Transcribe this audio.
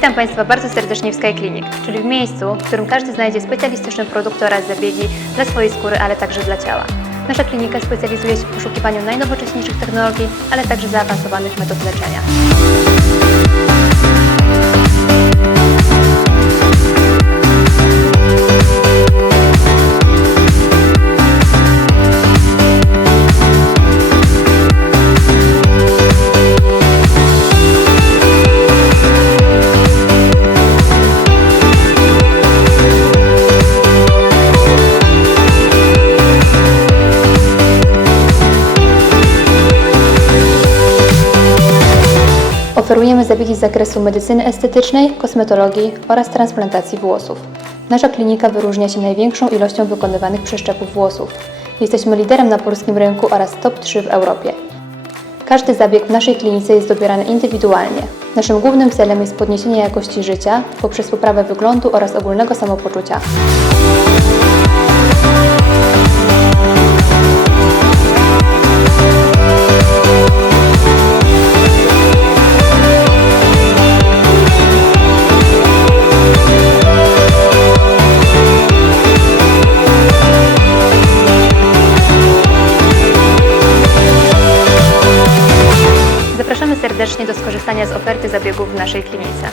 Witam Państwa bardzo serdecznie w Sky Clinic, czyli w miejscu, w którym każdy znajdzie specjalistyczne produkty oraz zabiegi dla swojej skóry, ale także dla ciała. Nasza klinika specjalizuje się w poszukiwaniu najnowocześniejszych technologii, ale także zaawansowanych metod leczenia. Oferujemy zabiegi z zakresu medycyny estetycznej, kosmetologii oraz transplantacji włosów. Nasza klinika wyróżnia się największą ilością wykonywanych przeszczepów włosów. Jesteśmy liderem na polskim rynku oraz top 3 w Europie. Każdy zabieg w naszej klinice jest dobierany indywidualnie. Naszym głównym celem jest podniesienie jakości życia poprzez poprawę wyglądu oraz ogólnego samopoczucia. Zapraszamy serdecznie do skorzystania z oferty zabiegów w naszej klinice.